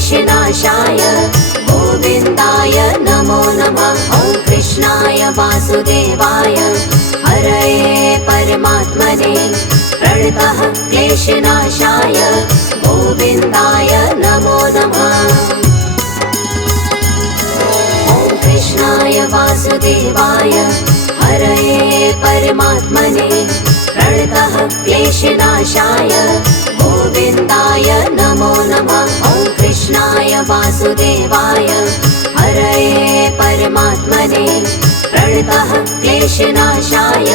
क्लेशनाशाय गोविन्दाय नमो नमः। ॐ कृष्णाय वासुदेवाय हरये परमात्मने प्रणतः क्लेशनाशाय गोविन्दाय नमो नमः। ॐ कृष्णाय वासुदेवाय हरये परमात्मने प्रणतः क्लेशनाशाय गोविन्दाय नमो नमः। ॐ कृष्णाय वासुदेवाय हरये परमात्मने प्रणतः क्लेशनाशाय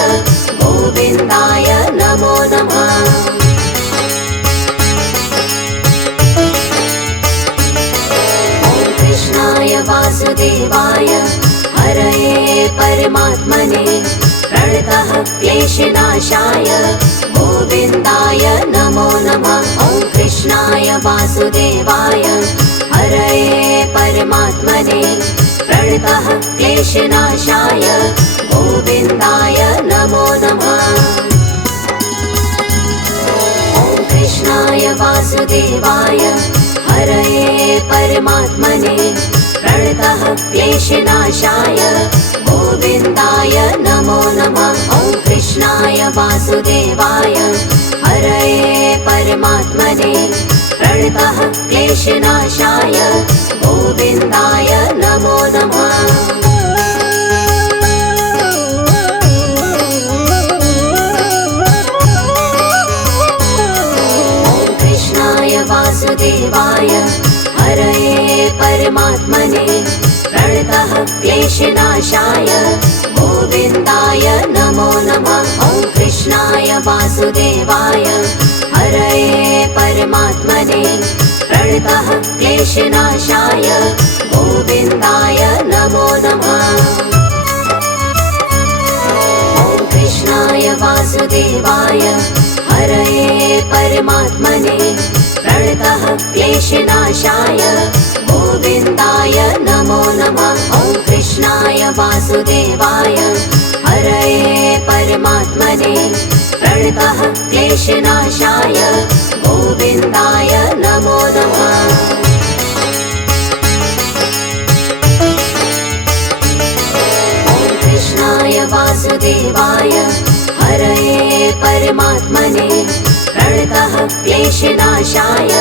गोविन्दाय नमो नमः। ॐ कृष्णाय वासुदेवाय हरये परमात्मने प्रणतः क्लेशनाशाय गोविन्दाय नमो नमः। ॐ कृष्णाय वासुदेवाय हरये परमात्मने प्रणतः क्लेशनाशाय गोविन्दाय नमो नमः। ॐ कृष्णाय वासुदेवाय हरये परमात्मने प्रणतः क्लेशनाशाय गोविन्दाय नमो नमः। ॐ कृष्णाय वासुदेवाय हरये परमात्मने प्रणतः क्लेशनाशाय गोविन्दाय नमो नमः। ॐ कृष्णाय वासुदेवाय हरये परमात्मने प्रणतः क्लेशनाशाय गोविन्दाय नमो नमः। ॐ कृष्णाय वासुदेवाय हरये परमात्मने प्रणतः क्लेशनाशाय गोविन्दाय नमो नमः। ॐ कृष्णाय वासुदेवाय हरये परमात्मने प्रणतः क्लेशनाशाय गोविन्दाय नमो नमः। ॐ कृष्णाय वासुदेवाय हरये परमात्मने प्रणतः क्लेशनाशाय गोविन्दाय नमो नमः। ॐ कृष्णाय वासुदेवाय हरये परमात्मने प्रणतः क्लेशनाशाय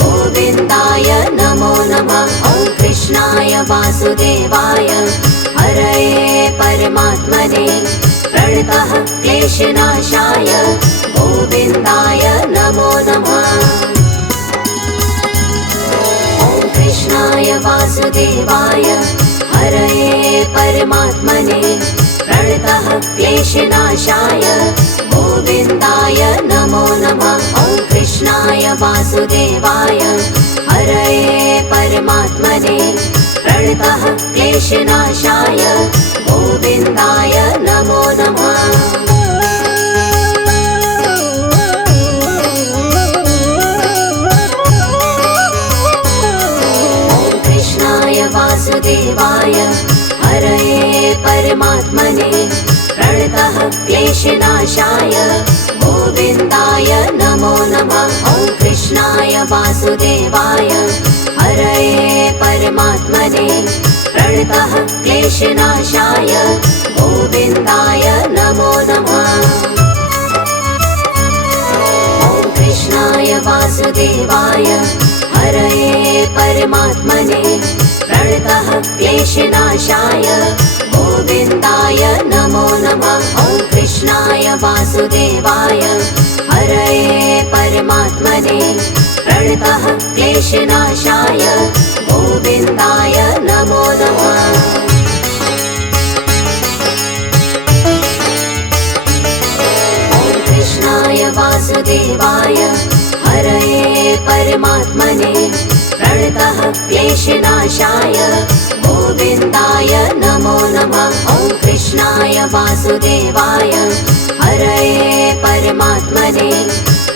गोविन्दाय नमो नमः। ॐ कृष्णाय वासुदेवाय हरये परमात्मने प्रणतः क्लेशनाशाय गोविन्दाय नमो नमः। ॐ कृष्णाय वासुदेवाय हरये परमात्मने प्रणतः क्लेशनाशाय गोविन्दाय नमो नमः। ॐ कृष्णाय वासुदेवाय हरये परमात्मने प्रणतः क्लेशनाशाय गोविन्दाय नमो नमः। ॐ कृष्णाय वासुदेवाय हरये परमात्मने प्रणतः क्लेशनाशाय गोविन्दाय नमो नमः। ॐ कृष्णाय वासुदेवाय हरये परमात्मने प्रणतः क्लेशनाशाय गोविन्दाय नमो नमः। ॐ कृष्णाय वासुदेवाय हरये परमात्मने प्रणतः क्लेशनाशाय गोविन्दाय नमो नमः। ॐ कृष्णाय वासुदेवाय हरये परमात्मने प्रणतः क्लेशनाशाय गोविन्दाय नमो नमः। ॐ कृष्णाय वासुदेवाय हरये परमात्मने प्रणतः क्लेशनाशाय गोविन्दाय नमो नमः। ॐ कृष्णाय वासुदेवाय हरये परमात्मने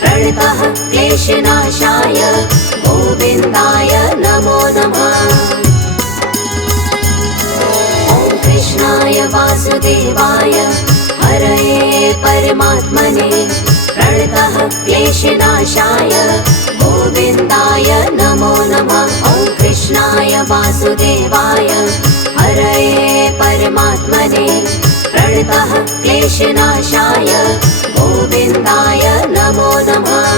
प्रणतः क्लेशनाशाय गोविन्दाय नमो नमः। ॐ कृष्णाय वासुदेवाय हरये परमात्मने प्रणतः क्लेशनाशाय गोविन्दाय नमो नमः। वासुदेवाय हरये परमात्मने प्रणतः क्लेशनाशाय गोविन्दाय नमो नमः।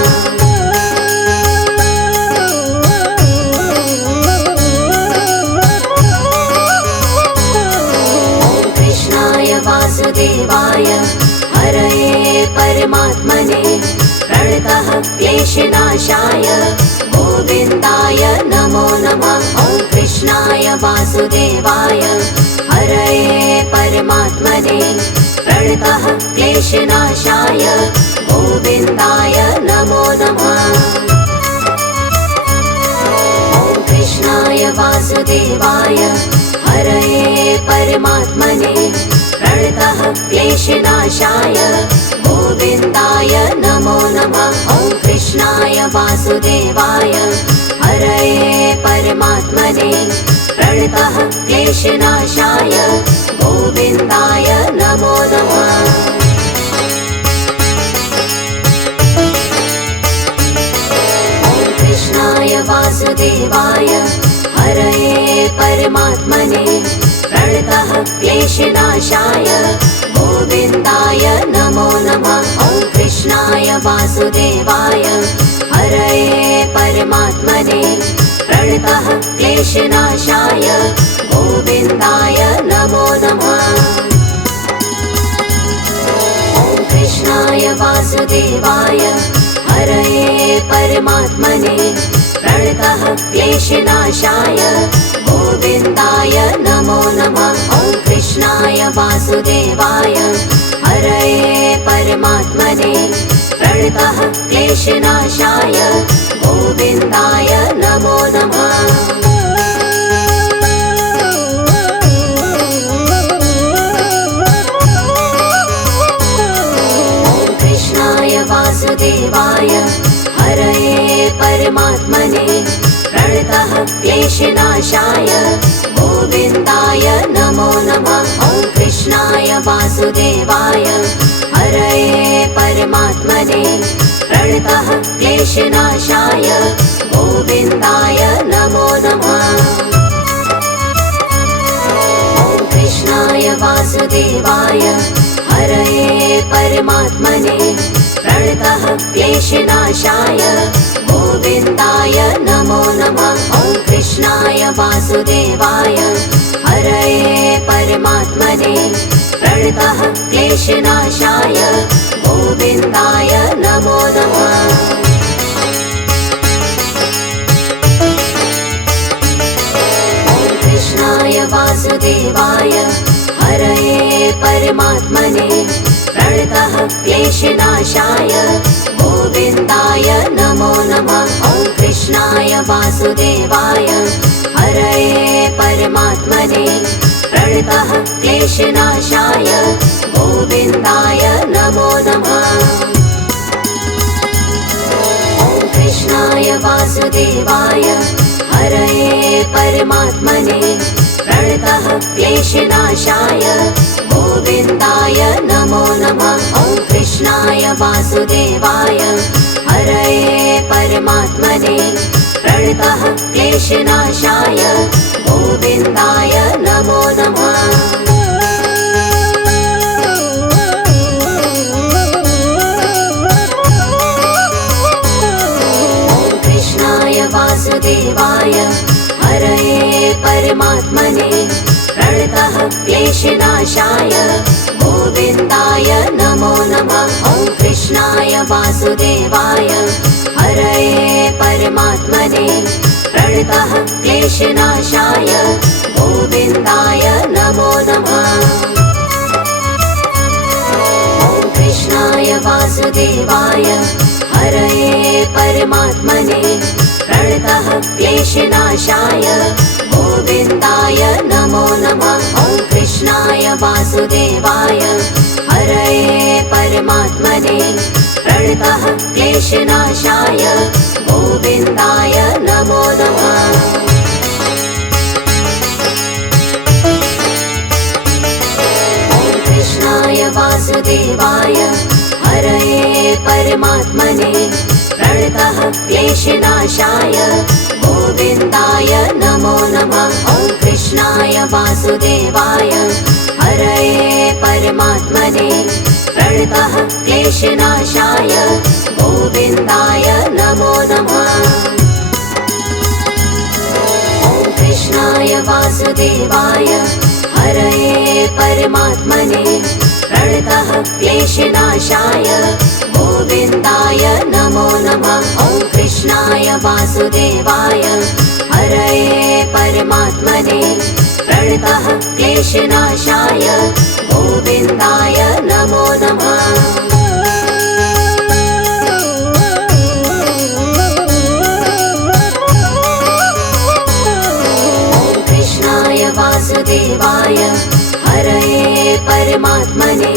वासुदेवाय हरये परमात्मने प्रणतः क्लेशनाशाय गोविन्दाय नमो नमः। ॐ कृष्णाय वासुदेवाय हरये परमात्मने प्रणतः क्लेशनाशाय गोविन्दाय नमो नमः। ॐ कृष्णाय वासुदेवाय हरये परमात्मने प्रणतः क्लेशनाशाय गोविन्दाय नमो नमः। ॐ कृष्णाय वासुदेवाय हरये परमात्मने प्रणतः क्लेशनाशाय गोविन्दाय नमो नमः। ॐ कृष्णाय वासुदेवाय हरये परमात्मने प्रणतः क्लेशनाशाय गोविन्दाय नमो नमः। ॐ कृष्णाय वासुदेवाय हरये परमात्मने प्रणतः क्लेशनाशाय गोविन्दाय नमो नमः। ॐ कृष्णाय वासुदेवाय हरये परमात्मने प्रणतः क्लेशनाशाय गोविन्दाय नमो नमः। ॐ कृष्णाय वासुदेवाय हरये परमात्मने प्रणतः क्लेशनाशाय गोविन्दाय नमो नमः। ॐ कृष्णाय वासुदेवाय हरये परमात्मने प्रणतः क्लेशनाशाय गोविन्दाय नमो नमः। ॐ कृष्णाय वासुदेवाय हरये परमात्मने प्रणतः क्लेशनाशाय गोविन्दाय नमो नमः। ॐ कृष्णाय वासुदेवाय हरये परमात्मने प्रणतः क्लेशनाशाय गोविन्दाय नमो नमः। ॐ कृष्णाय वासुदेवाय हरये परमात्मने प्रणतः क्लेशनाशाय गोविन्दाय नमो नमः। ॐ कृष्णाय वासुदेवाय हरये परमात्मने प्रणतः क्लेशनाशाय गोविन्दाय नमो नमः। ॐ कृष्णाय वासुदेवाय हरये परमात्मने प्रणतः क्लेशनाशाय गोविन्दाय नमो नमः। ॐ कृष्णाय वासुदेवाय हरये परमात्मने प्रणतः क्लेशनाशाय गोविन्दाय नमो नमः। ॐ कृष्णाय वासुदेवाय हरये परमात्मने प्रणतः क्लेशनाशाय गोविन्दाय नमो नमः। ॐ कृष्णाय वासुदेवाय हरये परमात्मने प्रणतः क्लेशनाशाय गोविन्दाय नमो नमः। ॐ कृष्णाय वासुदेवाय हरये परमात्मने प्रणतः क्लेशनाशाय गोविन्दाय नमो नमः। ॐ कृष्णाय वासुदेवाय हरये परमात्मने प्रणतः क्लेशनाशाय गोविन्दाय नमो नमः। ॐ कृष्णाय वासुदेवाय हरये परमात्मने प्रणतः क्लेशनाशाय गोविन्दाय नमो नमः। ॐ कृष्णाय वासुदेवाय हरये परमात्मने प्रणतः क्लेशनाशाय गोविन्दाय नमो नमः। वासुदेवाय हरये परमात्मने प्रणतः क्लेशनाशाय गोविन्दाय नमो नमः। ॐ कृष्णाय वासुदेवाय हरये परमात्मने प्रणतः क्लेशनाशाय गोविन्दाय नमो नमः। ॐ कृष्णाय वासुदेवाय हरये परमात्मने प्रणतः क्लेशनाशाय गोविन्दाय नमो नमः। ॐ कृष्णाय वासुदेवाय हरये परमात्मने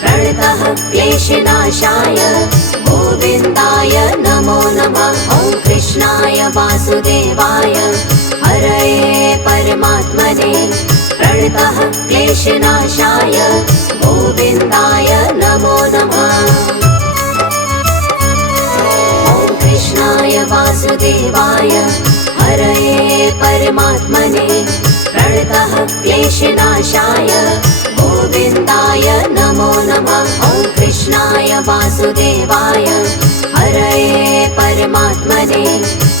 प्रणतः क्लेशनाशाय गोविन्दाय नमो नमः। ॐ कृष्णाय वासुदेवाय हरये परमात्मने प्रणतः क्लेशनाशाय गोविन्दाय नमो नमः। ॐ कृष्णाय वासुदेवाय हरये परमात्मने प्रणतः क्लेशनाशाय गोविन्दाय नमो नमः। ॐ कृष्णाय वासुदेवाय हरये परमात्मने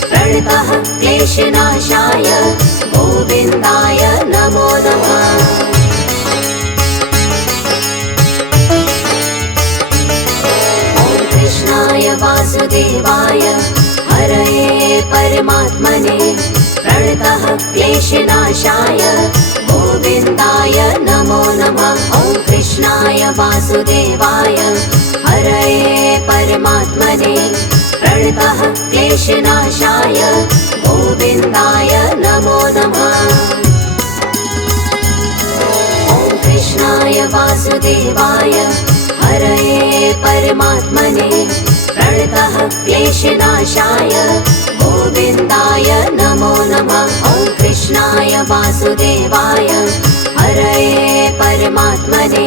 प्रणतः क्लेशनाशाय गोविन्दाय नमो नमः। ॐ कृष्णाय वासुदेवाय हरये परमात्मने प्रणतः क्लेशनाशाय गोविन्दाय नमो नमः। ॐ कृष्णाय वासुदेवाय हरये परमात्मने प्रणतः क्लेशनाशाय गोविन्दाय नमो नमः। ॐ कृष्णाय वासुदेवाय हरये परमात्मने प्रणतः क्लेशनाशाय गोविन्दाय नमो नमः। ॐ कृष्णाय वासुदेवाय हरये परमात्मने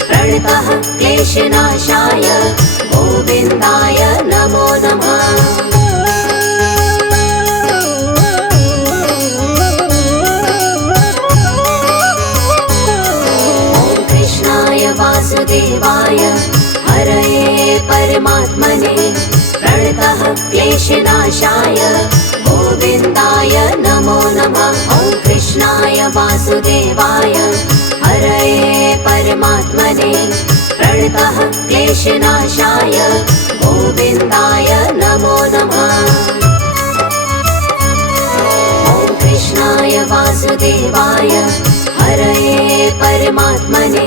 प्रणतः क्लेशनाशाय गोविन्दाय नमो नमः। ॐ कृष्णाय वासुदेवाय हरये परमात्मने प्रणतः क्लेशनाशाय गोविन्दाय नमो नमः। ॐ कृष्णाय वासुदेवाय हरये परमात्मने प्रणतः क्लेशनाशाय गोविन्दाय नमो नमः। ॐ कृष्णाय वासुदेवाय हरये परमात्मने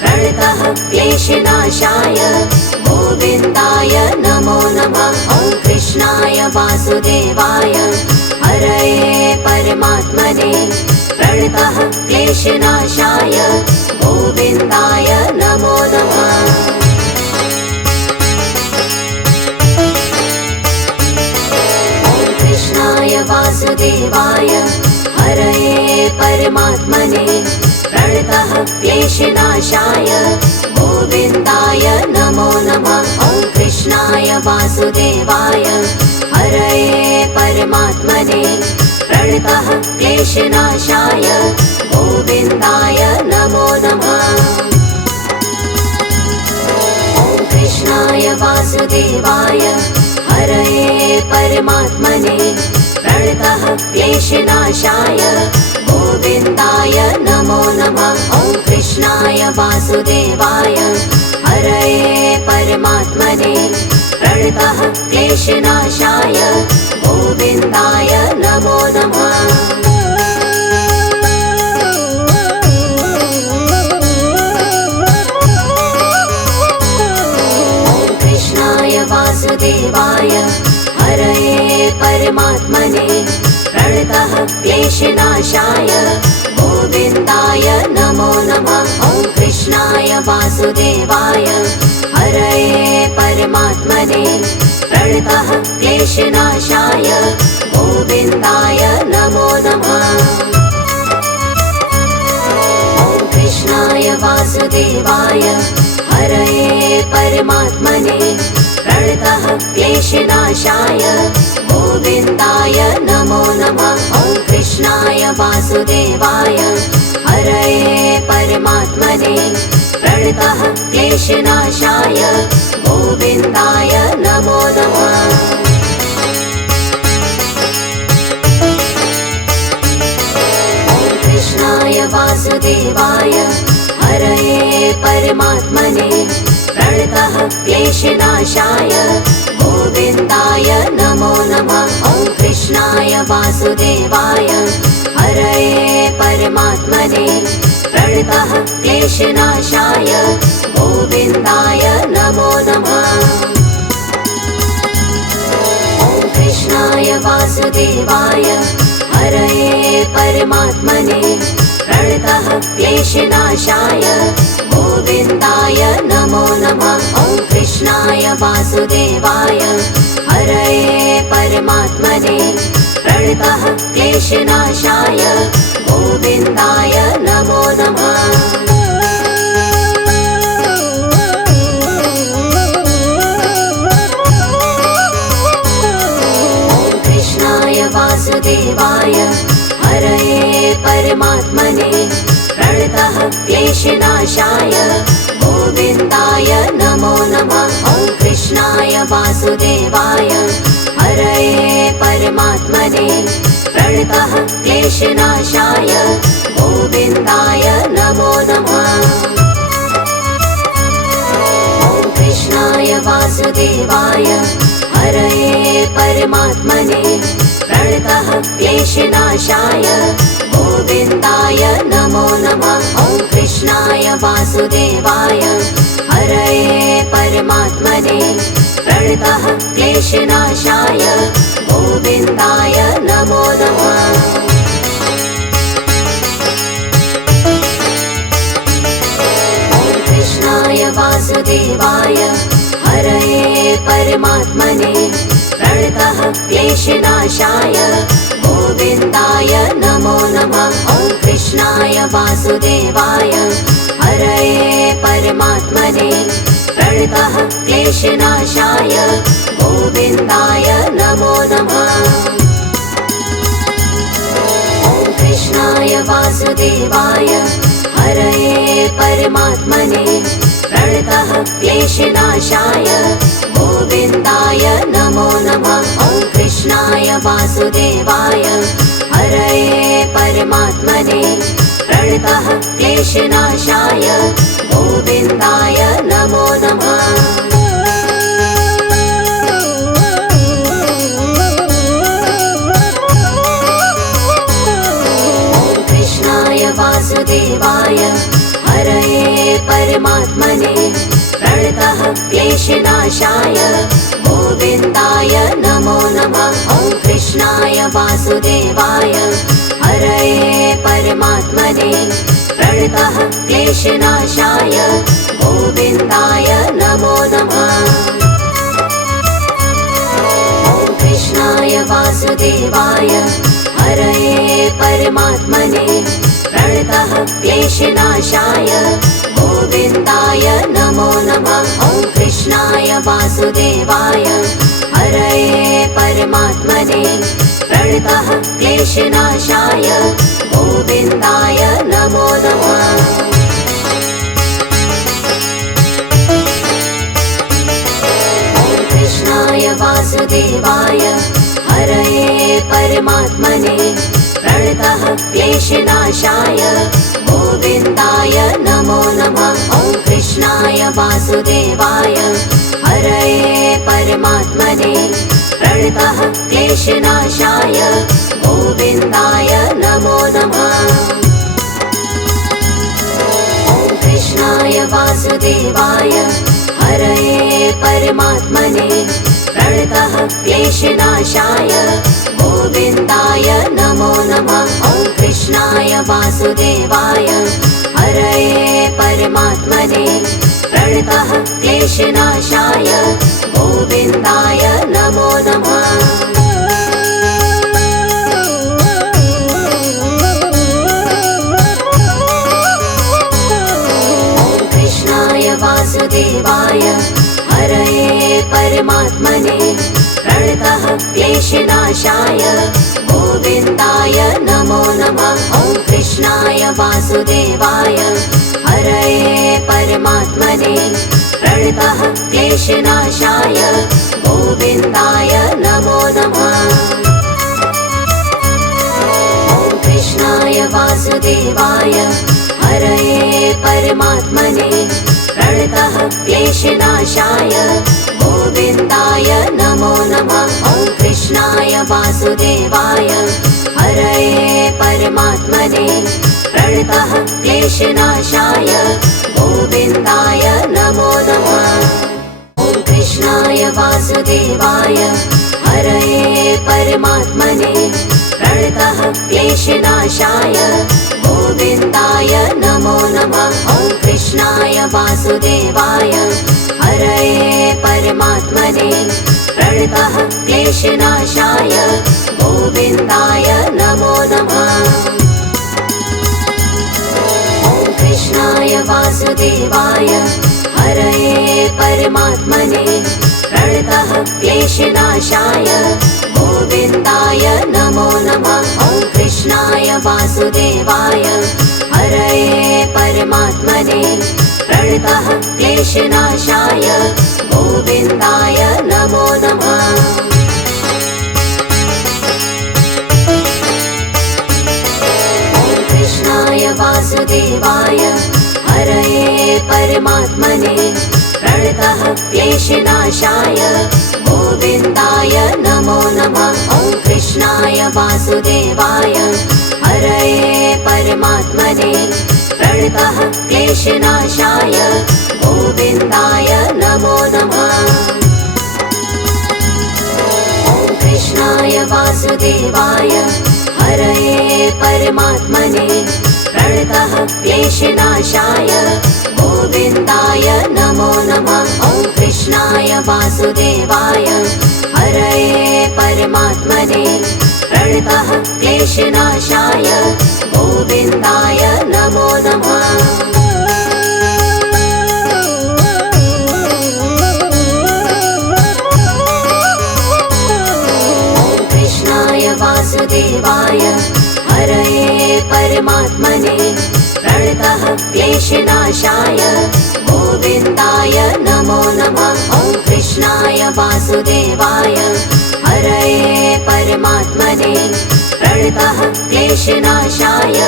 प्रणतः क्लेशनाशाय गोविन्दाय नमो नमः। ॐ कृष्णाय वासुदेवाय हरये परमात्मने प्रणतः क्लेशनाशाय गोविन्दाय नमो नमः। ॐ कृष्णाय वासुदेवाय हरये परमात्मने प्रणतः क्लेशनाशाय गोविन्दाय नमो नमः। ॐ कृष्णाय वासुदेवाय हरये परमात्मने प्रणतः क्लेशनाशाय गोविन्दाय नमो नमः। ॐ कृष्णाय वासुदेवाय हरये परमात्मने प्रणतः क्लेशनाशाय गोविन्दाय नमो नमः। ॐ कृष्णाय वासुदेवाय हरये परमात्मने प्रणतः क्लेशनाशाय गोविन्दाय नमो नमः। ॐ कृष्णाय वासुदेवाय हरये परमात्मने प्रणतः क्लेशनाशाय गोविन्दाय नमो नमः। ॐ कृष्णाय वासुदेवाय हरये परमात्मने प्रणतः क्लेशनाशाय गोविन्दाय नमो नमः। ॐ कृष्णाय वासुदेवाय हरये परमात्मने प्रणतः क्लेशनाशाय गोविन्दाय नमो नमः। ॐ कृष्णाय कृष्णाय वासुदेवाय हरये परमात्मने प्रणतः क्लेशनाशाय गोविन्दाय नमो नमः। कृष्णाय वासुदेवाय हरये परमात्मने प्रणतः क्लेशनाशाय गोविन्दाय नमो नमः। ॐ कृष्णाय वासुदेवाय हरये परमात्मने प्रणतः क्लेशनाशाय गोविन्दाय नमो नमः। ॐ कृष्णाय वासुदेवाय हरये परमात्मने प्रणतः क्लेशनाशाय गोविन्दाय नमो नमः। ॐ कृष्णाय वासुदेवाय हरये परमात्मने प्रणतः क्लेशनाशाय गोविन्दाय नमो नमः। वासुदेवाय हरये परमात्मने प्रणतः क्लेशनाशाय गोविन्दाय नमो नमः। ॐ कृष्णाय वासुदेवाय हरये परमात्मने प्रणतः क्लेशनाशाय गोविन्दाय नमो नमः। ॐ कृष्णाय वासुदेवाय हरये परमात्मने प्रणतः क्लेशनाशाय गोविन्दाय नमो नमः। ॐ कृष्णाय वासुदेवाय हरये परमात्मने प्रणतः क्लेशनाशाय गोविन्दाय नमो नमः। ॐ कृष्णाय वासुदेवाय हरये परमात्मने प्रणतः क्लेशनाशाय गोविन्दाय नमो नमः। ॐ कृष्णाय वासुदेवाय हरये परमात्मने प्रणतः क्लेशनाशाय गोविन्दाय नमो नमः। ॐ कृष्णाय वासुदेवाय हरये परमात्मने प्रणतः क्लेशनाशाय गोविन्दाय नमो नमः। ॐ कृष्णाय वासुदेवाय हरये परमात्मने प्रणतः क्लेशनाशाय गोविन्दाय नमो नमः। ॐ कृष्णाय वासुदेवाय हरये परमात्मने प्रणतः क्लेशनाशाय गोविन्दाय नमो नमः। ॐ कृष्णाय वासुदेवाय हरये परमात्मने प्रणतः क्लेशनाशाय गोविन्दाय नमो नमः। ॐ कृष्णाय वासुदेवाय हरये परमात्मने प्रणतः क्लेशनाशाय गोविन्दाय नमो नमः। ॐ कृष्णाय वासुदेवाय हरये परमात्मने प्रणतः क्लेशनाशाय गोविन्दाय नमो नमः। ॐ कृष्णाय वासुदेवाय हरये परमात्मने प्रणतः क्लेशनाशाय गोविन्दाय नमो नमः। ॐ कृष्णाय वासुदेवाय हरये परमात्मने प्रणतः क्लेशनाशाय गोविन्दाय नमो नमः। ॐ कृष्णाय वासुदेवाय हरये परमात्मने प्रणतः क्लेशनाशाय गोविन्दाय नमो नमः। ॐ कृष्णाय वासुदेवाय हरये परमात्मने प्रणतः क्लेशनाशाय गोविन्दाय नमो नमः। ॐ कृष्णाय वासुदेवाय हरये परमात्मने प्रणतः क्लेशनाशाय गोविन्दाय नमो वासुदेवाय हरये परमात्मने प्रणतः क्लेशनाशाय गोविन्दाय नमो नमः। ॐ कृष्णाय वासुदेवाय हरये परमात्मने प्रणतः क्लेशनाशाय गोविन्दाय नमो नमः। ॐ कृष्णाय वासुदेवाय हरये परमात्मने प्रणतः क्लेशनाशाय गोविन्दाय नमो नमः। ॐ कृष्णाय वासुदेवाय हरये परमात्मने प्रणतः क्लेशनाशाय गोविन्दाय नमो नमः। ॐ कृष्णाय वासुदेवाय हरये परमात्मने प्रणतः क्लेशनाशाय गोविन्दाय नमो नमः। ॐ कृष्णाय वासुदेवाय हरये परमात्मने प्रणतः क्लेशनाशाय गोविन्दाय नमो नमः। ॐ कृष्णाय वासुदेवाय हरये परमात्मने प्रणतः क्लेशनाशाय गोविन्दाय नमो नमः। ॐ कृष्णाय वासुदेवाय हरये परमात्मने प्रणतः क्लेशनाशाय गोविन्दाय नमो नमः। ॐ कृष्णाय वासुदेवाय हरये परमात्मने प्रणतः क्लेशनाशाय गोविन्दाय नमो नमः। ॐ कृष्णाय वासुदेवाय हरये परमात्मने प्रणतः क्लेशनाशाय गोविन्दाय नमो नमः। ॐ कृष्णाय वासुदेवाय हरये परमात्मने प्रणतः क्लेशनाशाय गोविन्दाय नमो नमः। ॐ कृष्णाय वासुदेवाय हरये परमात्मने प्रणतः क्लेशनाशाय गोविन्दाय नमो नमः। ॐ कृष्णाय वासुदेवाय हरये परमात्मने प्रणतः क्लेशनाशाय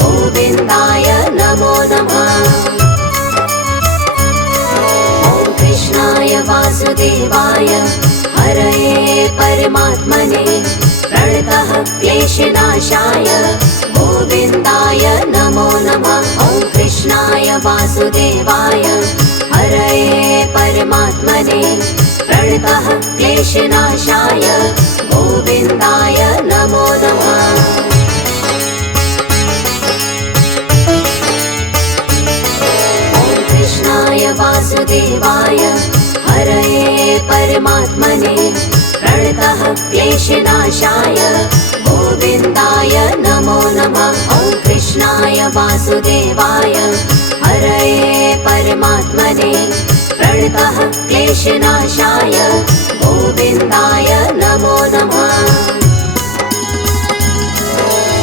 गोविन्दाय नमो नमः। ॐ कृष्णाय वासुदेवाय हरये परमात्मने प्रणतः क्लेशनाशाय गोविन्दाय नमो नमः। ॐ कृष्णाय वासुदेवाय हरये परमात्मने प्रणतः क्लेशनाशाय गोविन्दाय नमो नमः। ॐ कृष्णाय वासुदेवाय हरये परमात्मने प्रणतः क्लेशनाशाय गोविन्दाय नमो नमः। ॐ कृष्णाय वासुदेवाय हरये परमात्मने प्रणतः क्लेशनाशाय गोविन्दाय नमो नमः।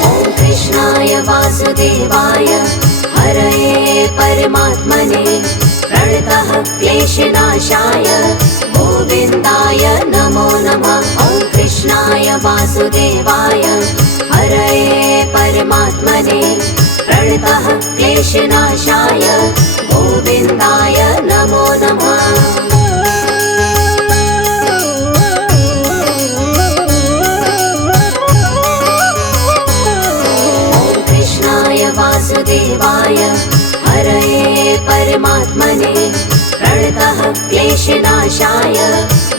ॐ कृष्णाय वासुदेवाय हरये परमात्मने प्रणतः क्लेशनाशाय गोविन्दाय नमो नमः। ॐ कृष्णाय वासुदेवाय हरये परमात्मने प्रणतः क्लेशनाशाय गोविन्दाय नमो नमः। ॐ कृष्णाय वासुदेवाय हरये परमात्मने प्रणतः क्लेशनाशाय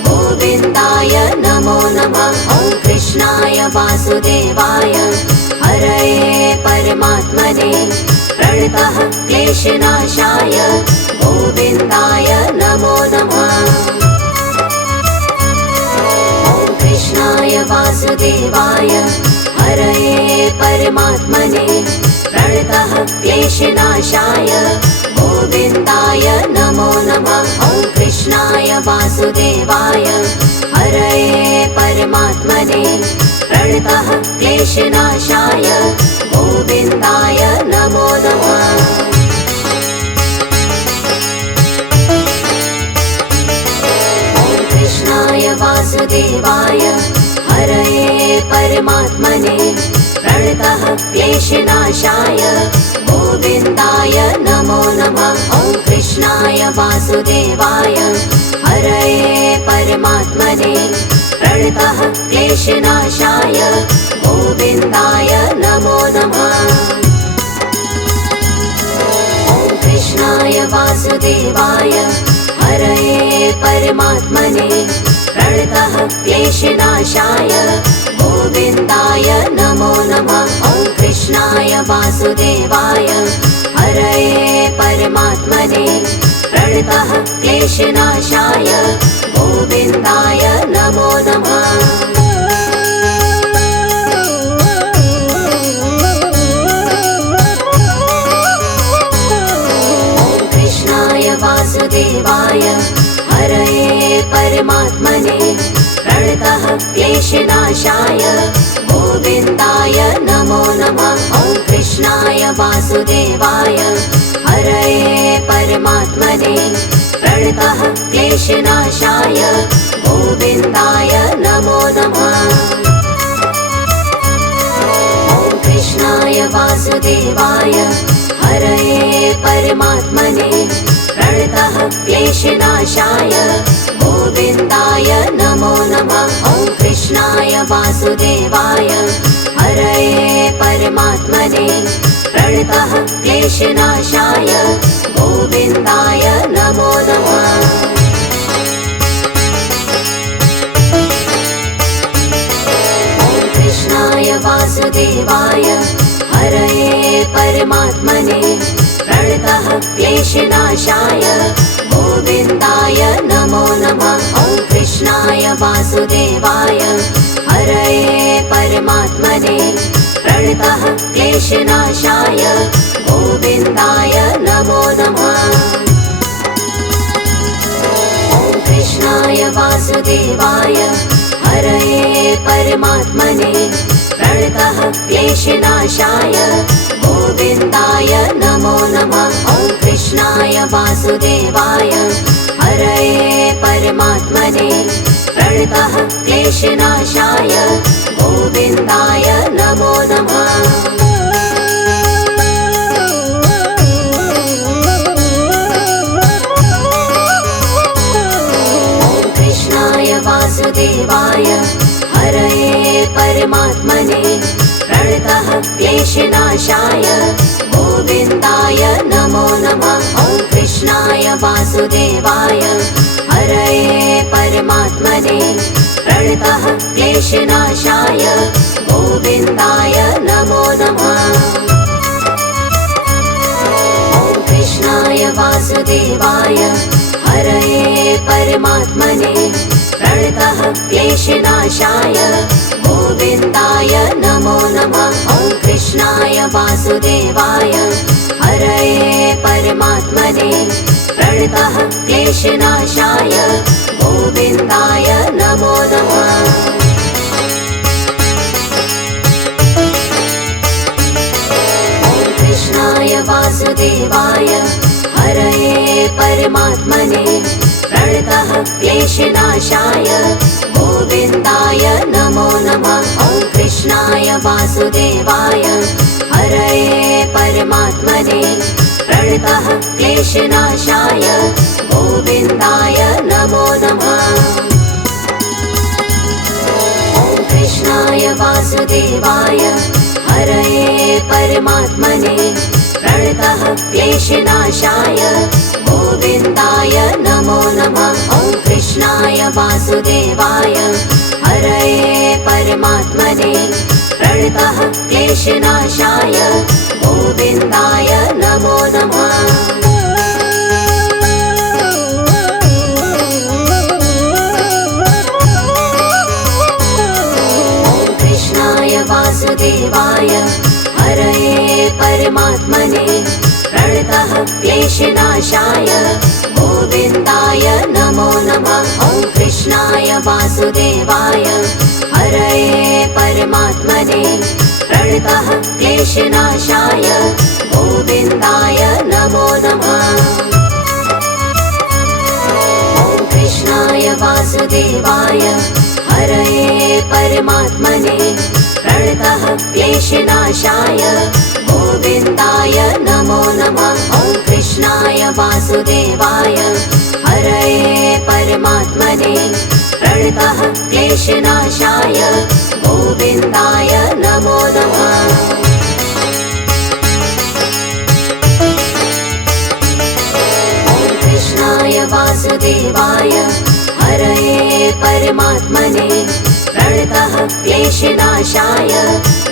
गोविन्दाय नमो नमः। ॐ कृष्णाय वासुदेवाय हरये परमात्मने प्रणतः क्लेशनाशाय गोविन्दाय नमो नमः। ॐ कृष्णाय वासुदेवाय हरये परमात्मने प्रणतः क्लेशनाशाय गोविन्दाय नमो नमः। ॐ कृष्णाय वासुदेवाय हरये परमात्मने प्रणतः क्लेशनाशाय गोविन्दाय नमो वासुदेवाय हरये परमात्मने प्रणतः क्लेशनाशाय गोविन्दाय नमो नमः। ॐ कृष्णाय वासुदेवाय हरये परमात्मने प्रणतः क्लेशनाशाय गोविन्दाय नमो नमः। ॐ कृष्णाय वासुदेवाय हरये परमात्मने प्रणतः क्लेशनाशाय गोविन्दाय नमो नमः। ॐ कृष्णाय वासुदेवाय हरये परमात्मने प्रणतः क्लेशनाशाय गोविन्दाय नमो नमः। ॐ कृष्णाय वासुदेवाय हरये परमात्मने प्रणतः क्लेशनाशाय गोविन्दाय नमो नमः। ॐ कृष्णाय वासुदेवाय हरये परमात्मने प्रणतः क्लेशनाशाय गोविन्दाय नमो नमः। ॐ कृष्णाय वासुदेवाय हरये परमात्मने प्रणतः क्लेशनाशाय गोविन्दाय नमो नमः। ॐ कृष्णाय वासुदेवाय हरये परमात्मने प्रणतः क्लेशनाशाय गोविन्दाय नमो नमः। ॐ कृष्णाय वासुदेवाय हरये परमात्मने प्रणतः क्लेशनाशाय गोविन्दाय नमो नमः। ॐ कृष्णाय वासुदेवाय हरये परमात्मने प्रणतः क्लेशनाशाय गोविन्दाय नमो नमः। ॐ कृष्णाय वासुदेवाय हरये परमात्मने प्रणतः क्लेशनाशाय गोविन्दाय नमो नमः। ॐ कृष्णाय वासुदेवाय हरये परमात्मने प्रणतः क्लेशनाशाय गोविन्दाय नमो नमः। ॐ कृष्णाय वासुदेवाय हरये परमात्मने प्रणतः क्लेशनाशाय गोविन्दाय नमो नमः। ॐ कृष्णाय वासुदेवाय हरये परमात्मने प्रणतः क्लेशनाशाय गोविन्दाय नमो नमः। ॐ कृष्णाय वासुदेवाय हरये परमात्मने प्रणतः क्लेशनाशाय गोविन्दाय नमो नमः। ॐ कृष्णाय वासुदेवाय हरये परमात्मने प्रणतः क्लेशनाशाय गोविन्दाय नमो नमः। ॐ कृष्णाय वासुदेवाय हरये परमात्मने प्रणतः क्लेशनाशाय गोविन्दाय नमो नमः। ॐ कृष्णाय वासुदेवाय हरये परमात्मने प्रणतः क्लेशनाशाय गोविन्दाय नमो नमः। ॐ कृष्णाय वासुदेवाय हरये परमात्मने प्रणतः क्लेशनाशाय गोविन्दाय नमो नमः। ॐ कृष्णाय वासुदेवाय हरये परमात्मने प्रणतः क्लेशनाशाय गोविन्दाय नमो नमः। ॐ कृष्णाय वासुदेवाय हरये परमात्मने प्रणतः क्लेशनाशाय गोविन्दाय नमो नमः। ॐ कृष्णाय वासुदेवाय हरये परमात्मने प्रणतः क्लेशनाशाय गोविन्दाय नमो नमः। ॐ कृष्णाय वासुदेवाय हरये हरये परमात्मने प्रणतः क्लेशनाशाय गोविन्दाय नमो नमः। ॐ कृष्णाय वासुदेवाय हरये परमात्मने प्रणतः क्लेशनाशाय गोविन्दाय नमो नमः। कृष्णाय वासुदेवाय हरये परमात्मने प्रणतः क्लेशनाशाय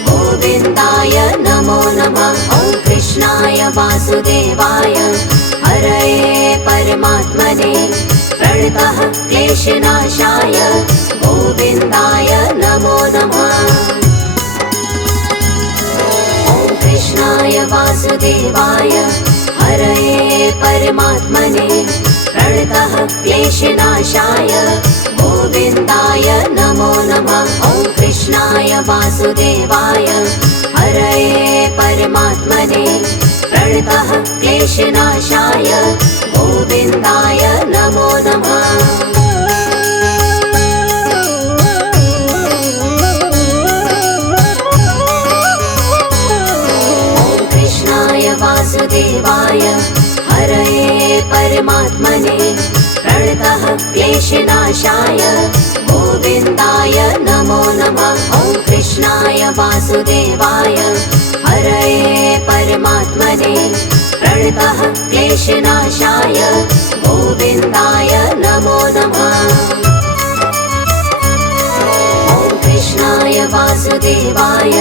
गोविन्दाय नमो नमः। ॐ कृष्णाय वासुदेवाय हरये परमात्मने प्रणतः क्लेशनाशाय गोविन्दाय नमो नमः। ॐ कृष्णाय वासुदेवाय हरये परमात्मने प्रणतः क्लेशनाशाय गोविन्दाय नमो नमः। ॐ कृष्णाय वासुदेवाय हरये परमात्मने प्रणतः क्लेशनाशाय गोविन्दाय नमो नमः। वासुदेवाय हरये परमात्मने प्रणतः क्लेशनाशाय गोविन्दाय नमो नमः। ॐ कृष्णाय वासुदेवाय हरये परमात्मने प्रणतः क्लेशनाशाय गोविन्दाय नमो नमः। ॐ कृष्णाय वासुदेवाय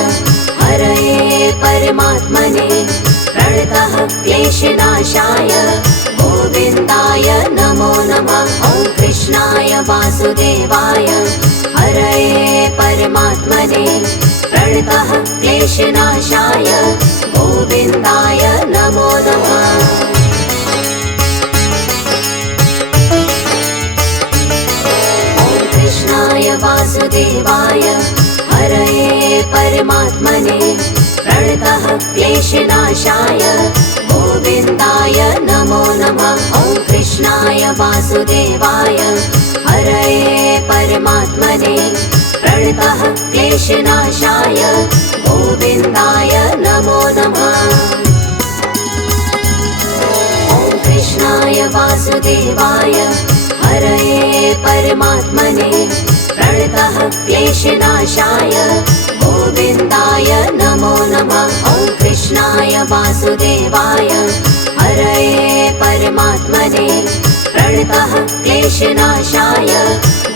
हरये परमात्मने प्रणतः क्लेशनाशाय गोविन्दाय नमो नमः। ॐ कृष्णाय वासुदेवाय हरये परमात्मने प्रणतः क्लेशनाशाय गोविन्दाय नमो नमः। ॐ कृष्णाय वासुदेवाय हरये परमात्मने प्रणतः क्लेशनाशाय गोविन्दाय नमो नमः। ॐ कृष्णाय वासुदेवाय हरये परमात्मने प्रणतः क्लेशनाशाय गोविन्दाय नमो नमः। ॐ कृष्णाय वासुदेवाय हरये परमात्मने प्रणतः क्लेशनाशाय गोविन्दाय नमो नमः। ॐ कृष्णाय वासुदेवाय हरये परमात्मने प्रणतः क्लेशनाशाय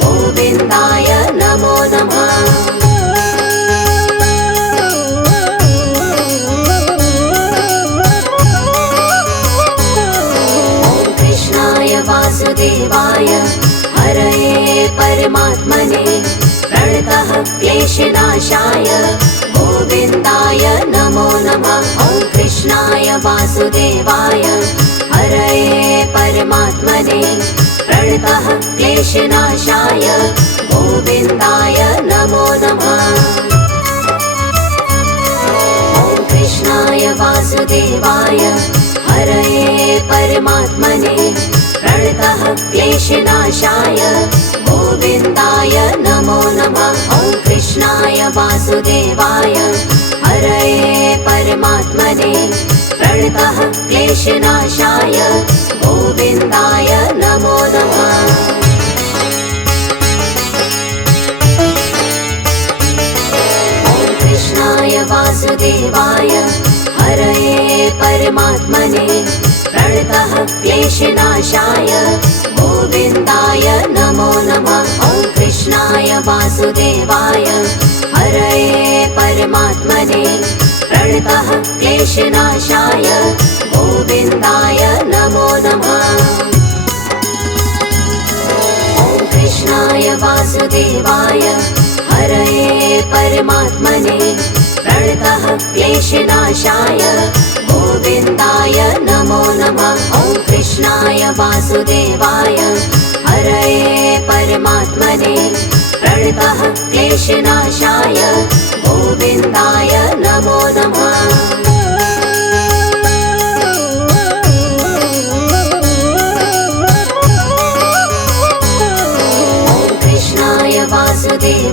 गोविन्दाय नमो नमः। ॐ कृष्णाय वासुदेवाय हरये परमात्मने प्रणतः क्लेशनाशाय गोविन्दाय नमो नमः। ॐ कृष्णाय वासुदेवाय हरये परमात्मने प्रणतः क्लेशनाशाय गोविन्दाय नमो नमः। ॐ कृष्णाय वासुदेवाय हरये परमात्मने प्रणतः क्लेशनाशाय गोविन्दाय नमो नमः। ॐ कृष्णाय वासुदेवाय हरये परमात्मने प्रणतः क्लेशनाशाय गोविन्दाय नमो नमः। ॐ कृष्णाय वासुदेवाय हरये परमात्मने प्रणतः क्लेशनाशाय गोविन्दाय नमो नमः। ॐ कृष्णाय वासुदेवाय हरये परमात्मने प्रणतः क्लेशनाशाय गोविन्दाय नमो नमः। ॐ कृष्णाय वासुदेवाय हरये परमात्मने प्रणतः क्लेशनाशाय गोविन्दाय नमो नमः। ॐ कृष्णाय वासुदेवाय हरये परमात्मने प्रणतः क्लेशनाशाय गोविन्दाय नमो नमः। ॐ कृष्णाय वासुदेवाय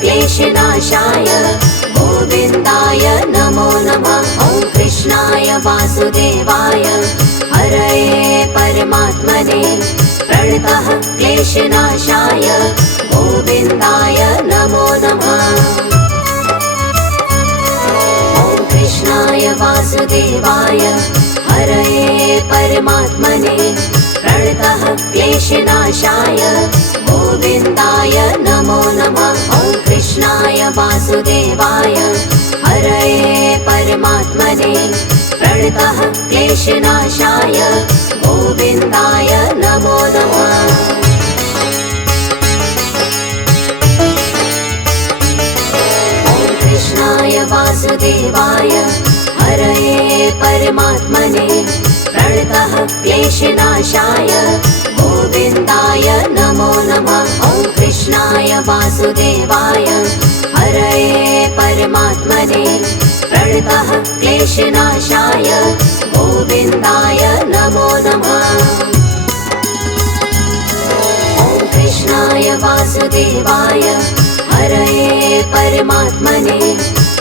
क्लेशनाशाय गोविन्दाय नमो नमः। ॐ कृष्णाय वासुदेवाय हरये परमात्मने प्रणतः क्लेशनाशाय गोविन्दाय नमो नमः। ॐ कृष्णाय वासुदेवाय हरये परमात्मने प्रणतः क्लेशनाशाय गोविन्दाय नमो नमः। ॐ कृष्णाय वासुदेवाय हरये परमात्मने प्रणतः क्लेशनाशाय गोविन्दाय नमो नमः। ॐ कृष्णाय वासुदेवाय हरये परमात्मने प्रणतः क्लेशनाशाय गोविन्दाय नमो नमः। ॐ कृष्णाय वासुदेवाय हरये परमात्मने प्रणतः क्लेशनाशाय गोविन्दाय नमो नमः। ॐ कृष्णाय वासुदेवाय हरये परमात्मने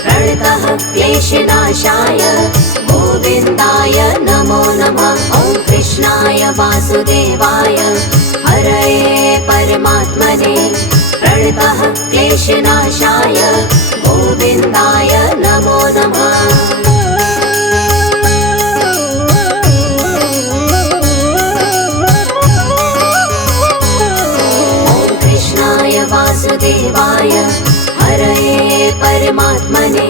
प्रणतः क्लेशनाशाय गोविन्दाय नमो नमः। ॐ कृष्णाय वासुदेवाय हरये परमात्मने प्रणतः क्लेशनाशाय गोविन्दाय नमो नमः। ॐ कृष्णाय वासुदेवाय हरये परमात्मने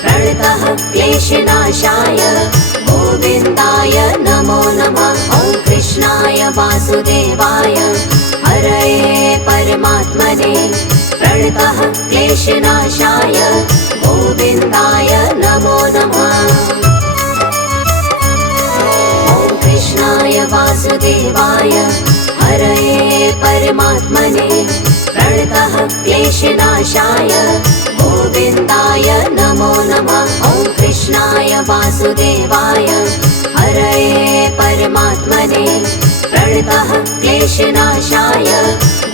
प्रणतः क्लेशनाशाय गोविन्दाय नमो नमः। ॐ कृष्णाय वासुदेवाय हरये परमात्मने प्रणतः क्लेशनाशाय गोविन्दाय नमो नमः। ॐ कृष्णाय वासुदेवाय हरये परमात्मने प्रणतः क्लेशनाशाय गोविन्दाय नमो नमः। ॐ कृष्णाय वासुदेवाय हरये परमात्मने प्रणतः क्लेशनाशाय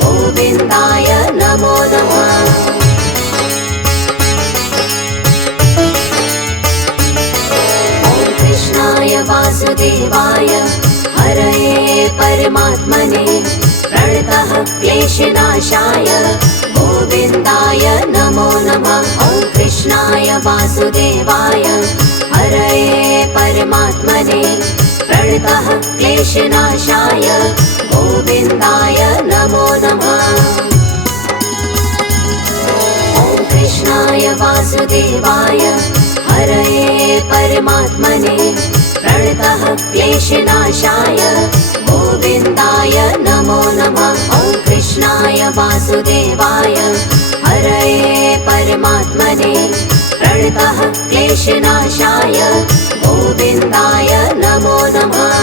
गोविन्दाय नमो नमः। ॐ कृष्णाय वासुदेवाय हरये परमात्मने प्रणतः क्लेशनाशाय गोविन्दाय नमो नमः। ॐ कृष्णाय वासुदेवाय हरये परमात्मने प्रणतः क्लेशनाशाय गोविन्दाय नमो नमः। ॐ कृष्णाय वासुदेवाय हरये परमात्मने प्रणतः क्लेशनाशाय गोविन्दाय नमो नमः। ॐ कृष्णाय वासुदेवाय हरये परमात्मने प्रणतः क्लेशनाशाय गोविन्दाय नमो नमः।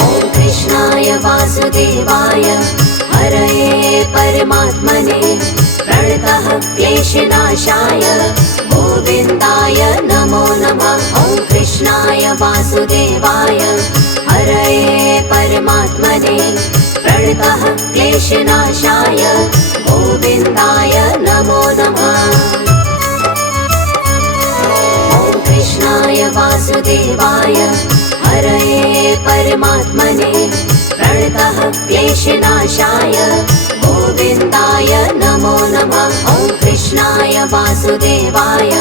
ॐ कृष्णाय वासुदेवाय हरये परमात्मने प्रणतः क्लेशनाशाय गोविन्दाय नमो नमः। ॐ कृष्णाय वासुदेवाय हरये परमात्मने प्रणतः क्लेशनाशाय गोविन्दाय नमो नमः। ॐ कृष्णाय वासुदेवाय हरये परमात्मने प्रणतः क्लेशनाशाय गोविन्दाय नमो नमः। ॐ कृष्णाय वासुदेवाय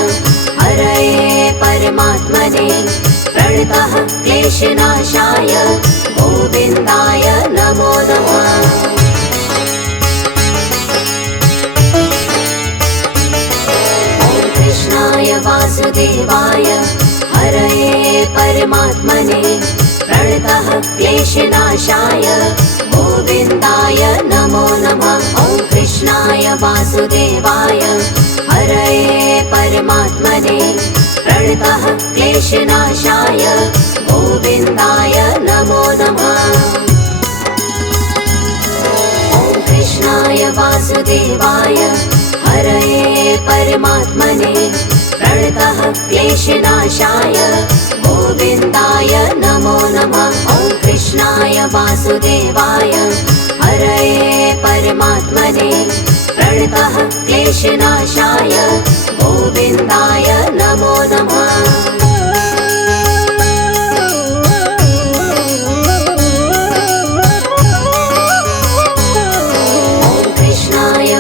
हरये परमात्मने प्रणतः क्लेशनाशाय गोविन्दाय नमो नमः। ॐ कृष्णाय वासुदेवाय हरये परमात्मने प्रणतः क्लेशनाशाय गोविन्दाय नमो नमः। ॐ कृष्णाय वासुदेवाय हरये परमात्मने प्रणतः क्लेशनाशाय गोविन्दाय नमो नमः। ॐ कृष्णाय वासुदेवाय हरये परमात्मने प्रणतः क्लेशनाशाय गोविन्दाय नमो नमः। वासुदेवाय हरये परमात्मने प्रणतः क्लेशनाशाय गोविन्दाय नमो नमः।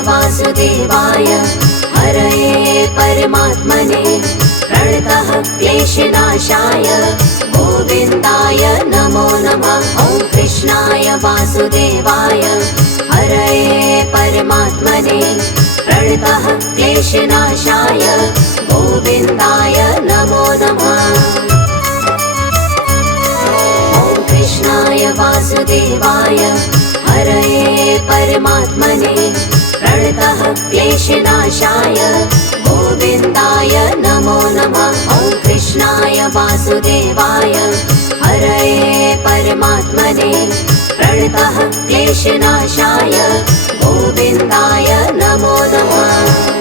वासुदेवाय हरये परमात्मने प्रणतः क्लेशनाशाय गोविन्दाय नमो नमः। ॐ कृष्णाय वासुदेवाय हरये परमात्मने प्रणतः क्लेशनाशाय गोविन्दाय नमो नमः। ॐ कृष्णाय वासुदेवाय हरये परमात्मने प्रणतः क्लेशनाशाय गोविन्दाय नमो नमः। ॐ कृष्णाय वासुदेवाय हरये परमात्मने प्रणतः क्लेशनाशाय गोविन्दाय नमो नमः।